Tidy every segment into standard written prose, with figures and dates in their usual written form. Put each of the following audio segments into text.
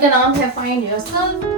Channel का नाम है फाइंड योरसेल्फ।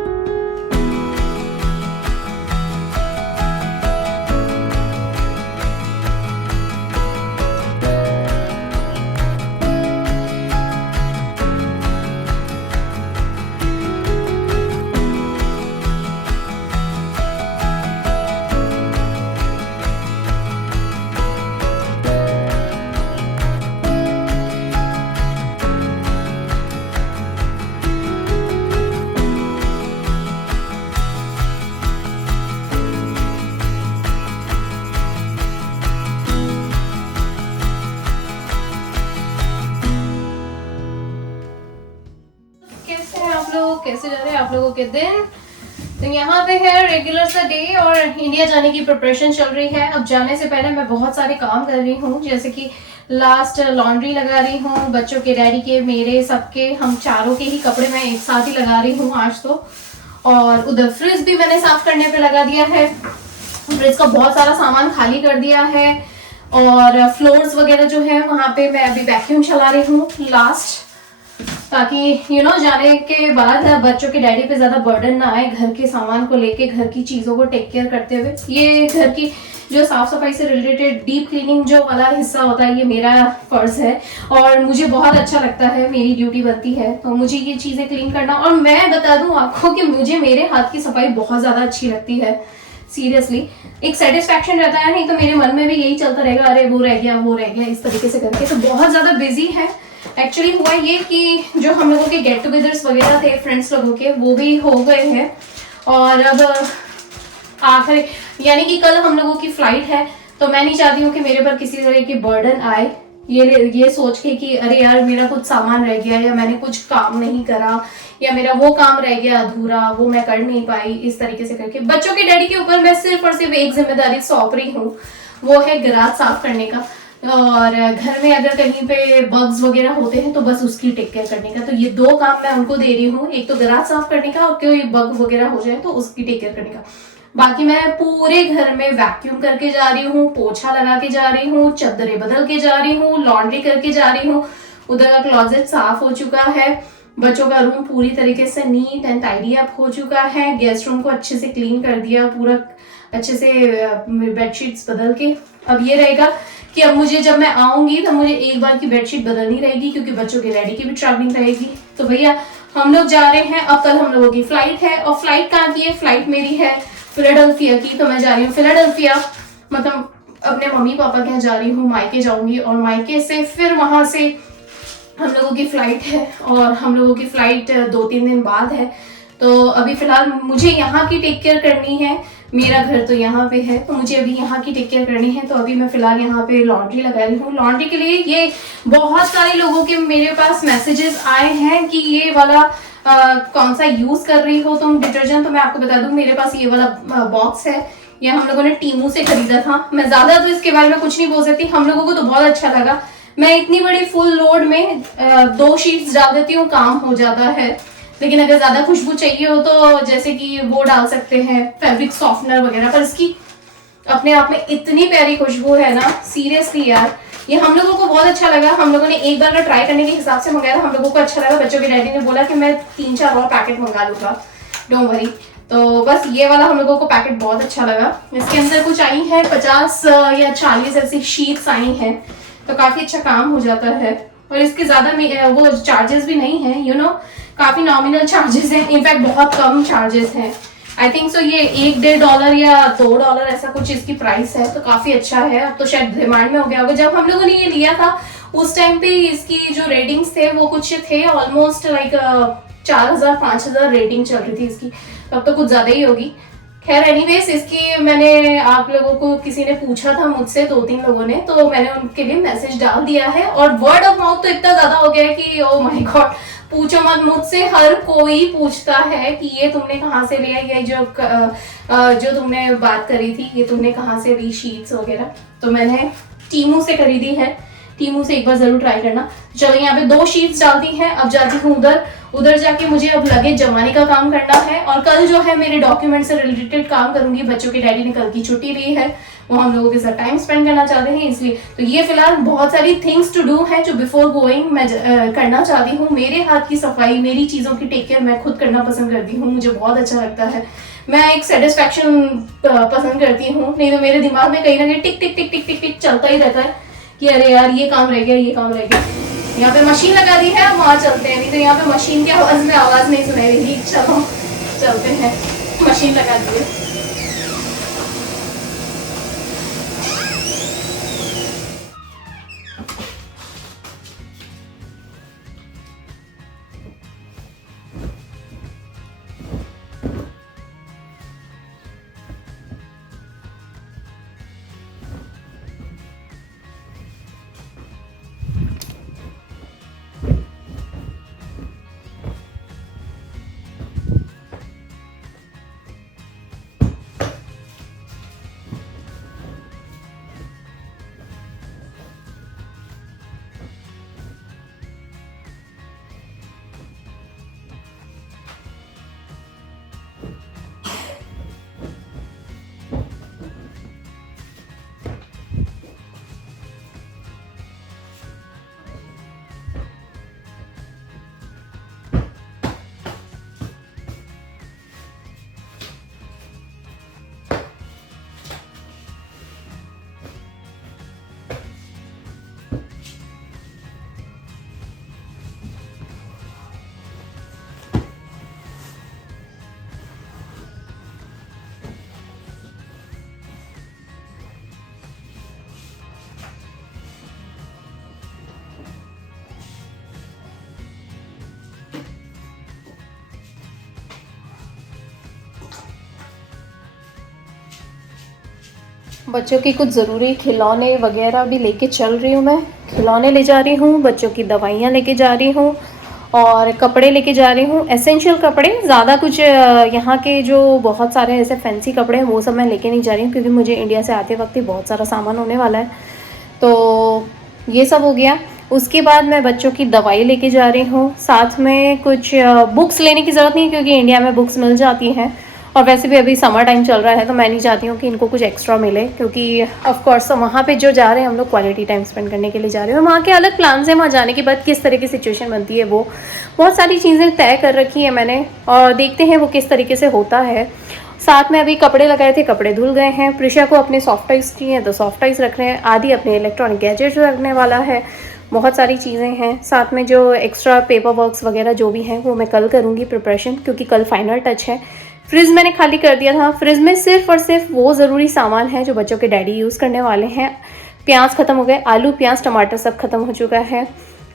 कैसे जा रहे हैं आप लोगों के दिन? तो यहाँ पे है रेगुलर सा डे और इंडिया जाने की प्रिपरेशन चल रही है। अब जाने से पहले मैं बहुत सारे काम कर रही हूँ, जैसे कि लास्ट लॉन्ड्री लगा रही हूँ, बच्चों के, डैडी के, मेरे, सबके, हम चारों के ही कपड़े मैं एक साथ ही लगा रही हूँ आज तो। और उधर फ्रिज भी मैंने साफ करने पे लगा दिया है। फ्रिज का बहुत सारा सामान खाली कर दिया है और फ्लोर्स वगैरह जो है वहां पे मैं अभी वैक्यूम चला रही हूँ लास्ट, ताकि जाने के बाद बच्चों के डैडी पे ज्यादा बर्डन ना आए घर के सामान को लेके, घर की चीजों को टेक केयर करते हुए। ये घर की जो साफ सफाई से रिलेटेड डीप क्लीनिंग जो वाला हिस्सा होता है, ये मेरा फर्ज है और मुझे बहुत अच्छा लगता है, मेरी ड्यूटी बनती है तो मुझे ये चीजें क्लीन करना। और मैं बता दूं आपको कि मुझे मेरे हाथ की सफाई बहुत ज्यादा अच्छी लगती है, सीरियसली। एक सेटिस्फैक्शन रहता है, नहीं तो मेरे मन में भी यही चलता रहेगा, अरे वो रह गया वो रह गया, इस तरीके से करके। तो बहुत ज्यादा बिजी है। एक्चुअली हुआ ये कि जो हम लोगों के गेट टुगेदर्स वगैरह थे फ्रेंड्स लोगों के, वो भी हो गए हैं और अब आखिर यानी कि कल हम लोगों की फ्लाइट है। तो मैं नहीं चाहती हूँ कि मेरे पर किसी तरह की बर्डन आए, ये सोच के कि अरे यार मेरा कुछ सामान रह गया या मैंने कुछ काम नहीं करा या मेरा वो काम रह गया अधूरा, वो मैं कर नहीं पाई, इस तरीके से करके। बच्चों के डैडी के ऊपर मैं सिर्फ और सिर्फ एक जिम्मेदारी सौंप रही हूँ, वो है गराज साफ करने का। और घर में अगर कहीं पे बग्स वगैरह होते हैं तो बस उसकी टेक केयर करने का। तो ये दो काम मैं उनको दे रही हूँ, एक तो गराज साफ करने का और कोई बग वगैरह हो जाए तो उसकी टेक केयर करने का। बाकी मैं पूरे घर में वैक्यूम करके जा रही हूँ, पोछा लगा के जा रही हूँ, चद्दरें बदल के जा रही हूँ, लॉन्ड्री करके जा रही हूँ। उधर का क्लोजेट साफ हो चुका है, बच्चों का रूम पूरी तरीके से नीट एंड टाइडी अप हो चुका है, गेस्ट रूम को अच्छे से क्लीन कर दिया, पूरा अच्छे से बेडशीट्स बदल के। अब ये रहेगा कि अब मुझे जब मैं आऊंगी तो मुझे एक बार की बेडशीट बदलनी रहेगी, क्योंकि बच्चों के डैडी की भी ट्रैवलिंग रहेगी। तो भैया हम लोग जा रहे हैं, अब कल हम लोगों की फ्लाइट है। और फ्लाइट कहाँ की है? फ्लाइट मेरी है फिलाडेल्फिया की। तो मैं जा रही हूँ फिलाडेल्फिया, मतलब अपने मम्मी पापा के यहाँ जा रही हूँ, मायके जाऊंगी और मायके से फिर वहां से हम लोगों की फ्लाइट है और हम लोगों की फ्लाइट 2-3 दिन बाद है। तो अभी फिलहाल मुझे यहाँ की टेक केयर करनी है, मेरा घर तो यहाँ पे है तो मुझे अभी यहाँ की टेक केयर करनी है। तो अभी मैं फिलहाल यहाँ पे लॉन्ड्री लगा रही हूँ। लॉन्ड्री के लिए ये बहुत सारे लोगों के मेरे पास मैसेजेस आए हैं कि ये वाला कौन सा यूज कर रही हो तुम डिटर्जेंट। तो मैं आपको बता दूं, मेरे पास ये वाला बॉक्स है, ये हम लोगों ने टीमू से खरीदा था। मैं ज्यादा तो इसके बारे में कुछ नहीं बोल सकती, हम लोगों को तो बहुत अच्छा लगा। मैं इतनी बड़ी फुल लोड में 2 शीट्स डाल देती हूँ, काम हो जाता है। लेकिन अगर ज्यादा खुशबू चाहिए हो तो जैसे कि वो डाल सकते हैं फैब्रिक सॉफ्टनर वगैरह, पर इसकी अपने आप में इतनी प्यारी खुशबू है ना, सीरियसली यार ये हम लोगों को बहुत अच्छा लगा। हम लोगों ने एक बार का ट्राई करने के हिसाब से मंगाया था, हम लोगों को अच्छा लगा। बच्चों के डैडी ने बोला कि मैं 3-4 और पैकेट मंगा लूंगा, डोंट वरी। तो बस ये वाला हम लोगों को पैकेट बहुत अच्छा लगा। इसके अंदर कुछ आई है 50 या 40 ऐसी शीट्स आई हैं, तो काफी अच्छा काम हो जाता है। और इसके ज्यादा वो चार्जेस भी नहीं है, काफी नॉमिनल चार्जेस हैं, इनफैक्ट बहुत कम चार्जेस हैं। आई थिंक सो ये $1-1.5 या $2 ऐसा कुछ इसकी प्राइस है, तो काफी अच्छा है। अब तो शायद डिमांड में हो गया होगा। जब हम लोगों ने ये लिया था उस टाइम पे इसकी जो रेटिंग्स थे वो कुछ थे ऑलमोस्ट लाइक 4000-5000 रेटिंग चल रही थी इसकी, तब तो कुछ ज्यादा ही होगी। खैर एनीवेज, इसकी मैंने आप लोगों को किसी ने पूछा था मुझसे, 2-3 लोगों ने, तो मैंने उनके लिए मैसेज डाल दिया है। और वर्ड ऑफ माउथ तो इतना ज्यादा हो गया है कि ओ माय गॉड, पूछो मत, मुझसे हर कोई पूछता है कि ये तुमने कहाँ से लिया, ये जो तुमने बात करी थी ये तुमने कहाँ से ली शीट्स वगैरह। तो मैंने टीमू से खरीदी है, टीमू से एक बार जरूर ट्राई करना। चलो यहाँ पे 2 शीट्स डालती हैं, अब जाती हूँ उधर जाके मुझे अब लगेज जमाने का काम करना है। और कल जो है मेरे डॉक्यूमेंट से रिलेटेड काम करूंगी। बच्चों के डैडी ने कल की छुट्टी ली है, वो हम लोगों के साथ टाइम स्पेंड करना चाहते हैं, इसलिए तो ये फिलहाल बहुत सारी थिंग्स टू डू है जो बिफोर गोइंग मैं करना चाहती हूँ। मेरे हाथ की सफाई, मेरी चीज़ों की टेक केयर मैं खुद करना पसंद करती हूँ, मुझे बहुत अच्छा लगता है। मैं एक सेटिस्फैक्शन पसंद करती हूँ, नहीं तो मेरे दिमाग में कहीं ना कहीं टिक टिक टिक टिक टिक टिक चलता ही रहता है कि अरे यार ये काम रह गया, ये काम रह गया। यहाँ पे मशीन लगा दी है, वहाँ चलते हैं, नहीं तो यहाँ पे मशीन की आवाज़ में आवाज़ नहीं सुनाई देगी। चलो चलते हैं, मशीन लगा दी है। बच्चों की कुछ ज़रूरी खिलौने वगैरह भी लेके चल रही हूँ मैं। खिलौने ले जा रही हूँ, बच्चों की दवाइयाँ लेके जा रही हूँ और कपड़े लेके जा रही हूँ। एसेंशियल कपड़े, ज़्यादा कुछ यहाँ के जो बहुत सारे ऐसे फैंसी कपड़े हैं वो सब मैं लेके नहीं जा रही हूँ, क्योंकि मुझे इंडिया से आते वक्त ही बहुत सारा सामान होने वाला है। तो ये सब हो गया। उसके बाद मैं बच्चों की दवाई लेके जा रही हूँ, साथ में कुछ बुक्स लेने की ज़रूरत नहीं है क्योंकि इंडिया में बुक्स मिल जाती हैं, और वैसे भी अभी समर टाइम चल रहा है तो मैं नहीं चाहती हूँ कि इनको कुछ एक्स्ट्रा मिले, क्योंकि ऑफ कोर्स वहाँ पे जो जा रहे हैं हम लोग क्वालिटी टाइम स्पेंड करने के लिए जा रहे हैं। वहाँ के अलग प्लान्स हैं, वहाँ जाने के बाद किस तरह की सिचुएशन बनती है, वो बहुत सारी चीज़ें तय कर रखी है मैंने, और देखते हैं वो किस तरीके से होता है। साथ में अभी कपड़े लगाए थे, कपड़े धुल गए हैं। प्रिशा को अपने सॉफ्ट टॉयज़ चाहिए तो सॉफ्ट टॉयज़ रख रहे हैं, आदि अपने इलेक्ट्रॉनिक गैजेट्स रखने वाला है। बहुत सारी चीज़ें हैं, साथ में जो एक्स्ट्रा पेपर वर्क्स वगैरह जो भी हैं वो मैं कल करूँगी प्रिपरेशन, क्योंकि कल फाइनल टच है। फ्रिज मैंने खाली कर दिया था, फ्रिज में सिर्फ और सिर्फ वो ज़रूरी सामान है जो बच्चों के डैडी यूज़ करने वाले हैं। प्याज ख़त्म हो गए, आलू प्याज टमाटर सब खत्म हो चुका है,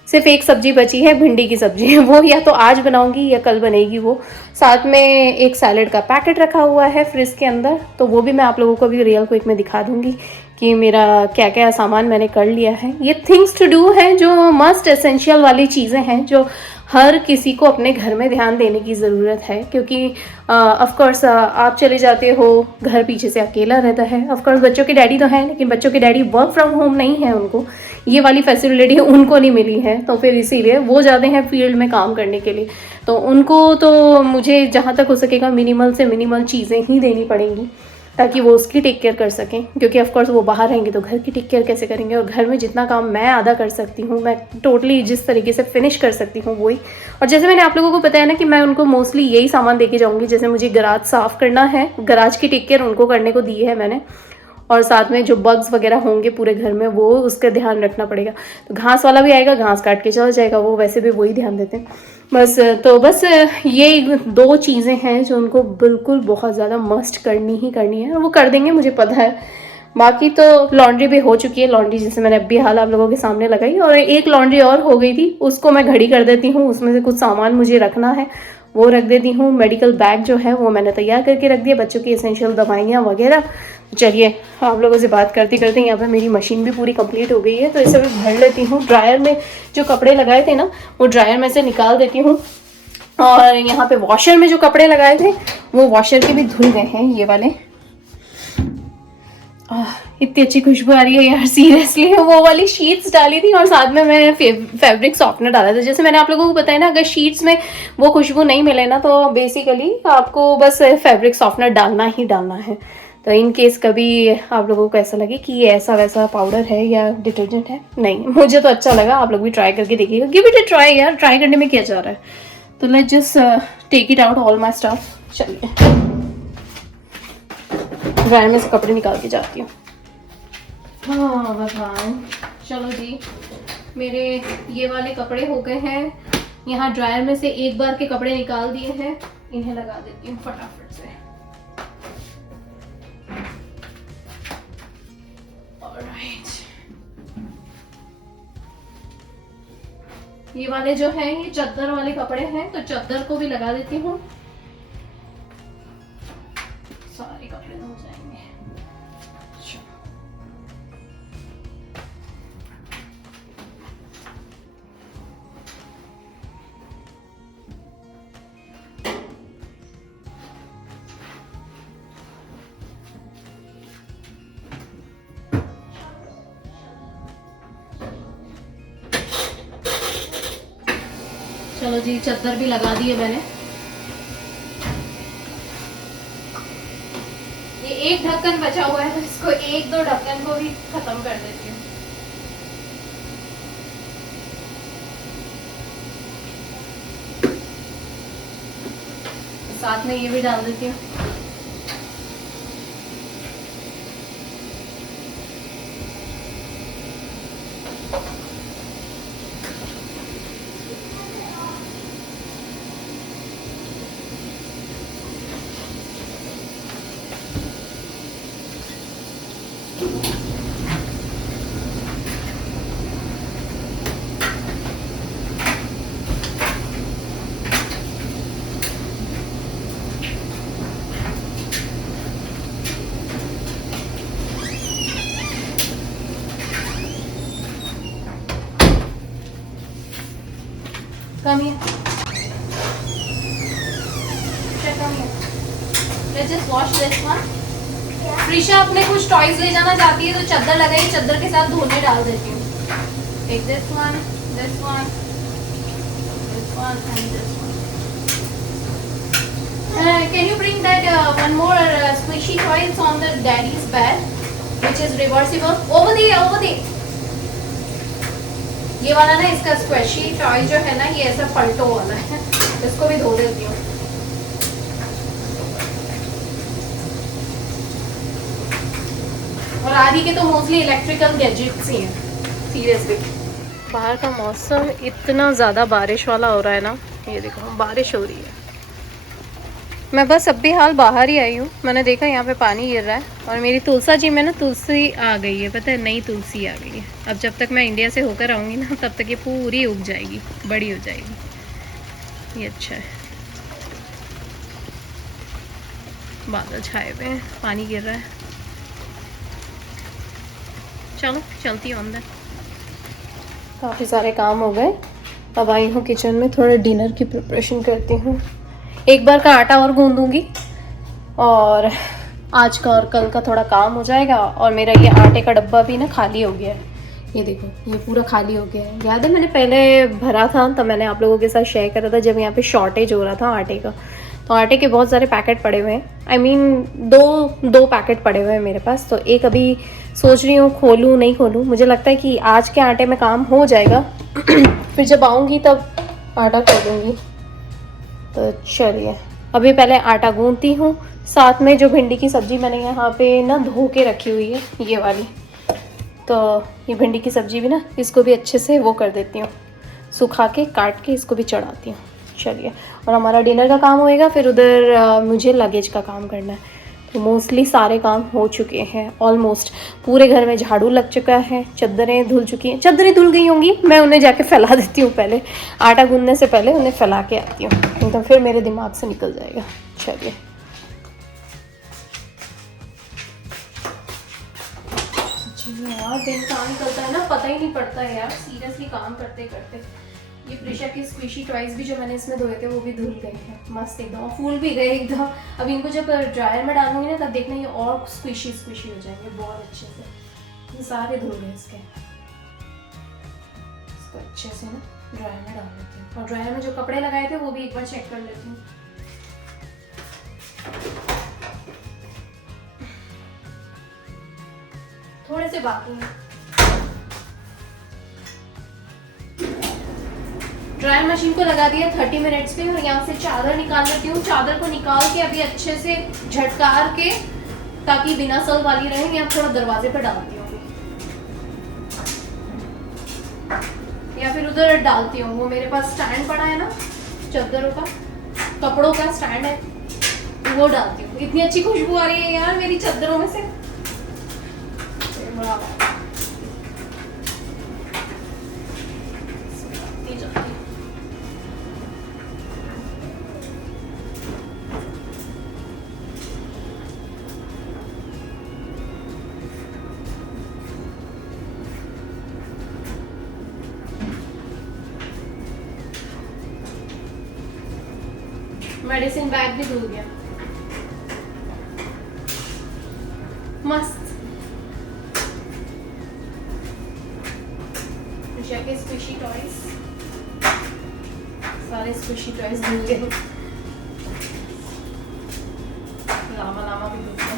सिर्फ एक सब्जी बची है, भिंडी की सब्जी है, वो या तो आज बनाऊंगी या कल बनेगी वो। साथ में एक सैलेड का पैकेट रखा हुआ है फ्रिज के अंदर, तो वो भी मैं आप लोगों को भी रियल क्विक में दिखा दूंगी कि मेरा क्या क्या सामान मैंने कर लिया है। ये थिंग्स टू डू हैं जो मस्ट एसेंशियल वाली चीज़ें हैं जो हर किसी को अपने घर में ध्यान देने की ज़रूरत है, क्योंकि ऑफ कोर्स आप चले जाते हो, घर पीछे से अकेला रहता है। ऑफ कोर्स बच्चों के डैडी तो हैं, लेकिन बच्चों के डैडी वर्क फ्रॉम होम नहीं है, उनको ये वाली फैसिलिटी उनको नहीं मिली है, तो फिर इसीलिए वो जाते हैं फील्ड में काम करने के लिए। तो उनको तो मुझे जहाँ तक हो सकेगा मिनिमल से मिनिमल चीज़ें ही देनी पड़ेंगी ताकि वो उसकी टेक केयर कर सकें, क्योंकि ऑफ कोर्स वो बाहर रहेंगे तो घर की टेक केयर कैसे करेंगे। और घर में जितना काम मैं आधा कर सकती हूँ, मैं टोटली जिस तरीके से फिनिश कर सकती हूँ वही। और जैसे मैंने आप लोगों को बताया ना कि मैं उनको मोस्टली यही सामान देके जाऊँगी, जैसे मुझे गराज साफ़ करना है, गराज की टेक केयर उनको करने को दी है मैंने, और साथ में जो बग्स वगैरह होंगे पूरे घर में वो उसका ध्यान रखना पड़ेगा। तो घास वाला भी आएगा, घास काट के चला जाएगा, वो वैसे भी वही ध्यान देते हैं बस। तो बस ये दो चीज़ें हैं जो उनको बिल्कुल बहुत ज़्यादा मस्ट करनी ही करनी है, और वो कर देंगे मुझे पता है। बाकी तो लॉन्ड्री भी हो चुकी है, लॉन्ड्री जैसे मैंने अभी हाल आप लोगों के सामने लगाई, और एक लॉन्ड्री और हो गई थी, उसको मैं घड़ी कर देती हूँ, उसमें से कुछ सामान मुझे रखना है वो रख देती हूँ। मेडिकल बैग जो है वो मैंने तैयार करके रख दिया, बच्चों की एसेंशियल दवाइयाँ वगैरह। चलिए आप लोगों से बात करते करते यहाँ पे मेरी मशीन भी पूरी कंप्लीट हो गई है, तो इसे मैं भर लेती हूँ। ड्रायर में जो कपड़े लगाए थे ना वो ड्रायर में से निकाल देती हूँ, और यहाँ पे वॉशर में जो कपड़े लगाए थे वो वॉशर के भी धुल गए हैं ये वाले। इतनी अच्छी खुशबू आ रही है यार, सीरियसली। वो वाली शीट्स डाली थी और साथ में मैं फैब्रिक सॉफ्टनर डाला था। जैसे मैंने आप लोगों को बताया ना, अगर शीट्स में वो खुशबू नहीं मिले ना तो बेसिकली आपको बस फैब्रिक सॉफ्टनर डालना ही डालना है। तो इन केस कभी आप लोगों को ऐसा लगे कि ये ऐसा वैसा पाउडर है या डिटर्जेंट है, नहीं, मुझे तो अच्छा लगा। आप लोग भी ट्राई करके देखिएगा, गिव इट अ ट्राई यार, ट्राई करने में क्या जा रहा है। तो let's just take it out all my stuff. चलिए ड्रायर में से कपड़े निकाल के जाती हूँ। हाँ भगवान, चलो जी, मेरे ये वाले कपड़े हो गए हैं। यहाँ ड्रायर में से एक बार के कपड़े निकाल दिए हैं, इन्हें लगा देती हूँ फटाफट से। ऑलराइट, ये वाले जो हैं ये चद्दर वाले कपड़े हैं, तो चद्दर को भी लगा देती हूँ। सारे कपड़े धो जाएंगे। चलो जी, चद्दर भी लगा दी है मैंने। ये एक ढक्कन बचा हुआ है, तो इसको एक दो ढक्कन को भी खत्म कर देती हूँ। साथ में ये भी डाल देती हूँ। Come here. Come here. Let's just wash this one. Prisha अपने कुछ टॉयज ले जाना चाहती है, तो चद्दर लगाई, चद्दर के साथ धोने डाल देती हूँ। Take this one, this one, this one, and this one. Can you bring that one more squishy toys on the daddy's bed, which is reversible? Over there, over there. ये वाला ना, इसका स्क्वैशी टॉय जो है ना, ये ऐसा पलटो वाला है, इसको भी धो देती हूँ। और आदि के तो मोस्टली इलेक्ट्रिकल गैजेट्स ही हैं, सीरियसली। बाहर का मौसम इतना ज़्यादा बारिश वाला हो रहा है ना, ये देखो बारिश हो रही है। मैं बस अब भी हाल बाहर ही आई हूँ, मैंने देखा यहाँ पे पानी गिर रहा है, और मेरी तुलसा जी में ना तुलसी आ गई है, पता है, नई तुलसी आ गई है। अब जब तक मैं इंडिया से होकर आऊँगी ना, तब तक ये पूरी उग जाएगी, बड़ी हो जाएगी। ये अच्छा है। बादल छाए हुए हैं, पानी गिर रहा है। चलो चलती हूँ अंदर। काफ़ी सारे काम हो गए, अब आई हूँ किचन में, थोड़ा डिनर की प्रिपरेशन करती हूँ। एक बार का आटा और गूंदूंगी, और आज का और कल का थोड़ा काम हो जाएगा। और मेरा ये आटे का डब्बा भी ना खाली हो गया है, ये देखो, ये पूरा खाली हो गया है। याद है मैंने पहले भरा था, तो मैंने आप लोगों के साथ शेयर करा था जब यहाँ पे शॉर्टेज हो रहा था आटे का। तो आटे के बहुत सारे पैकेट पड़े हुए हैं, आई मीन दो पैकेट पड़े हुए हैं मेरे पास। तो एक अभी सोच रही हूँ खोलूँ नहीं खोलूँ, मुझे लगता है कि आज के आटे में काम हो जाएगा। फिर जब आऊँगी तब आटा खोलूँगी। तो चलिए अभी पहले आटा गूंथती हूँ, साथ में जो भिंडी की सब्ज़ी मैंने यहाँ पे ना धो के रखी हुई है, ये वाली, तो ये भिंडी की सब्ज़ी भी ना, इसको भी अच्छे से वो कर देती हूँ, सुखा के काट के इसको भी चढ़ाती हूँ। चलिए, और हमारा डिनर का काम होएगा, फिर उधर मुझे लगेज का काम करना है। तो मोस्टली सारे काम हो चुके हैं, ऑलमोस्ट पूरे घर में झाड़ू लग चुका है, चादरें धुल चुकी हैं। चादरें धुल गई होंगी, मैं उन्हें जाके फैला देती हूँ, पहले आटा गूंदने से पहले उन्हें फैला के आती हूँ, एकदम फिर मेरे दिमाग से निकल जाएगा। चलिए यार, दिन काम निकलता है ना, पता ही नहीं पड़ता है यार, सीरियसली काम करते करते। ये प्रीशा की स्क्विशी टॉयज भी जो मैंने इसमें धोए थे वो भी धुल गए हैं मस्त एकदम, फूल भी गए एकदम। अब इनको जब ड्रायर में डालूंगी ना, तब देखना ये और स्क्विशी स्क्विशी हो जाएंगे बहुत अच्छे से। ये सारे धुल गए इसको अच्छे से ना ड्रायर में डाल देती हूँ, और ड्रायर में जो कपड़े लगाए थे वो भी एक बार चेक कर लेती हूँ। मिनट से बाकी है। ड्रायर मशीन को लगा दिया 30 मिनट्स पे और यहाँ से चादर निकाल लेती हूँ। चादर को निकाल के अभी अच्छे से झटकार के, ताकि बिना सल वाली रहे, यहाँ थोड़ा दरवाजे पे डालती हूँ या फिर उधर डालती हूँ। वो मेरे पास स्टैंड पड़ा है ना चादरों का, कपड़ों का स्टैंड है, वो डालती हूँ। इतनी अच्छी खुशबू आ रही है यार मेरी चादरों में से, बड़ा मेडिसिन बैग भी धुल गया, मस्त। के स्क्विशी टॉयज, सारे स्क्विशी टॉयज धुल गए, लामा लामा भी धुल गया।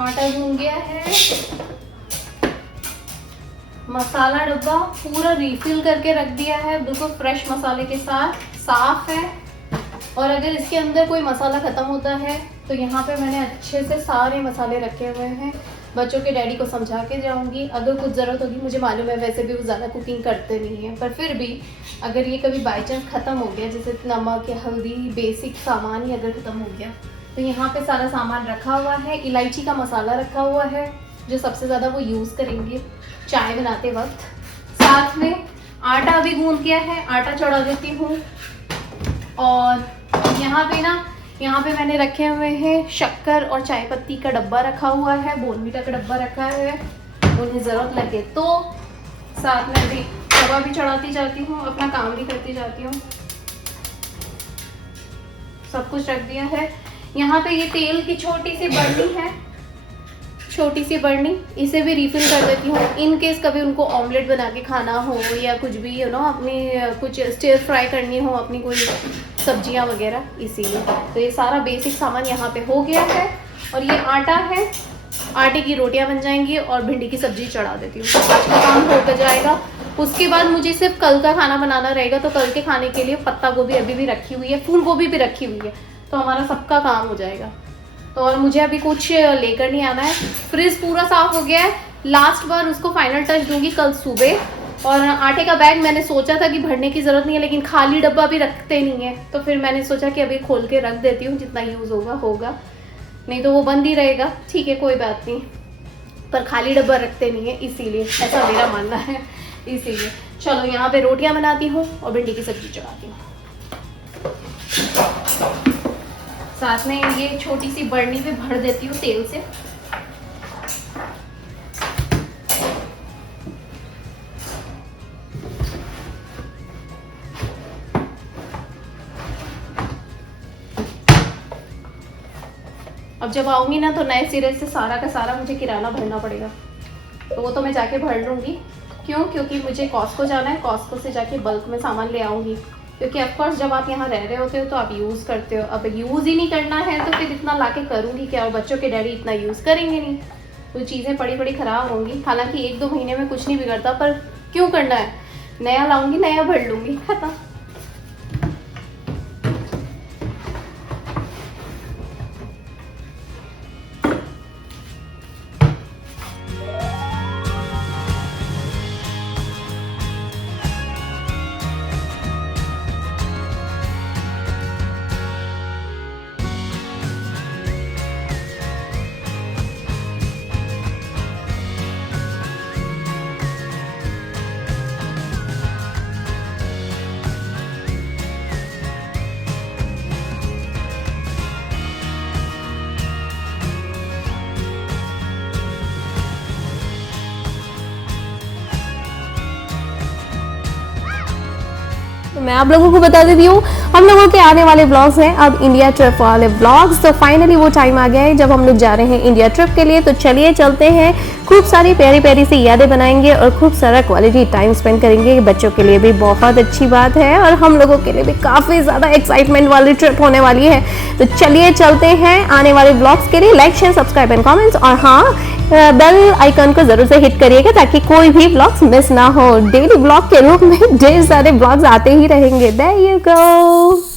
आटा भून गया है, मसाला डब्बा पूरा रिफिल करके रख दिया है, बिल्कुल फ्रेश मसाले के साथ, साफ है। और अगर इसके अंदर कोई मसाला खत्म होता है तो यहाँ पे मैंने अच्छे से सारे मसाले रखे हुए हैं। बच्चों के डैडी को समझा के जाऊंगी, अगर कुछ ज़रूरत होगी। मुझे मालूम है वैसे भी वो ज़्यादा कुकिंग करते नहीं है, पर फिर भी अगर ये कभी बाई चांस ख़त्म हो गया, जैसे नमक या हल्दी, बेसिक सामान ही अगर ख़त्म हो गया, तो यहाँ पे सारा सामान रखा हुआ है। इलायची का मसाला रखा हुआ है, जो सबसे ज़्यादा वो यूज़ करेंगे चाय बनाते वक्त। साथ में आटा अभी गूंद गया है, आटा चढ़ा देती हूँ। और यहाँ पे मैंने रखे हुए हैं शक्कर और चाय पत्ती का डब्बा रखा हुआ है, बोर्नवीटा का डब्बा रखा है, उन्हें ज़रूरत लगे तो। साथ में भी तवा भी चढ़ाती जाती हूँ, अपना काम भी करती जाती हूँ। सब कुछ रख दिया है। यहाँ पे ये तेल की छोटी सी बर्नी है, छोटी सी बर्नी, इसे भी रिफिल कर देती हूँ इन केस कभी उनको ऑमलेट बना के खाना हो या कुछ भी अपनी कुछ स्टिर फ्राई करनी हो, अपनी कोई सब्जियाँ वगैरह, इसीलिए। तो ये सारा बेसिक सामान यहाँ पे हो गया है। और ये आटा है, आटे की रोटियाँ बन जाएंगी और भिंडी की सब्जी चढ़ा देती हूँ। आज का काम होकर जाएगा। उसके बाद मुझे सिर्फ कल का खाना बनाना रहेगा, तो कल के खाने के लिए पत्ता गोभी अभी भी रखी हुई है, फूल गोभी भी रखी हुई है, तो हमारा सबका काम हो जाएगा। तो और मुझे अभी कुछ लेकर नहीं आना है। फ्रिज पूरा साफ हो गया है, लास्ट बार उसको फाइनल टच दूंगी कल सुबह। और आटे का बैग मैंने सोचा था कि भरने की ज़रूरत नहीं है, लेकिन खाली डब्बा भी रखते नहीं है, तो फिर मैंने सोचा कि अभी खोल के रख देती हूँ, जितना यूज़ होगा, नहीं तो वो बंद ही रहेगा। ठीक है, कोई बात नहीं, पर खाली डब्बा रखते नहीं है, इसीलिए ऐसा मेरा मानना है, इसीलिए। चलो यहाँ पे रोटियाँ बनाती हूँ और भिंडी की सब्जी चढ़ाती हूँ। साथ में ये छोटी सी बर्नी पे भर देती हूँ तेल से। अब जब आऊंगी ना तो नए सिरे से सारा का सारा मुझे किराना भरना पड़ेगा, तो वो तो मैं जाके भर लूँगी। क्यों? क्योंकि मुझे कॉस्को जाना है, कॉस्को से जाके बल्क में सामान ले आऊँगी। क्योंकि ऑफकोर्स जब आप यहाँ रह रहे होते हो तो आप यूज़ करते हो, अब यूज़ ही नहीं करना है तो फिर इतना लाके करूँगी क्या? और बच्चों के डैडी इतना यूज़ करेंगे नहीं, तो चीज़ें पड़ी ख़राब होंगी। हालांकि 1-2 महीने में कुछ नहीं बिगड़ता, पर क्यों करना है? नया लाऊंगी, नया भर लूँगी, खत्म। मैं आप लोगों को बता देती हूँ, हम लोगों के आने वाले ब्लॉग्स हैं अब इंडिया ट्रिप वाले ब्लॉग्स। तो फाइनली वो टाइम आ गया है जब हम लोग जा रहे हैं इंडिया ट्रिप के लिए। तो चलिए चलते हैं, खूब सारी प्यारी प्यारी सी यादें बनाएंगे और खूब सारा क्वालिटी टाइम स्पेंड करेंगे। बच्चों के लिए भी बहुत अच्छी बात है और हम लोगों के लिए भी काफ़ी ज़्यादा एक्साइटमेंट वाली ट्रिप होने वाली है। तो चलिए चलते हैं, आने वाले ब्लॉग्स के लिए like share subscribe and comments, और हाँ बेल आइकन को जरूर से हिट करिएगा ताकि कोई भी ब्लॉग्स मिस ना हो। डेली ब्लॉग के रूप में ढेर सारे ब्लॉग्स आते ही रहेंगे। There you go.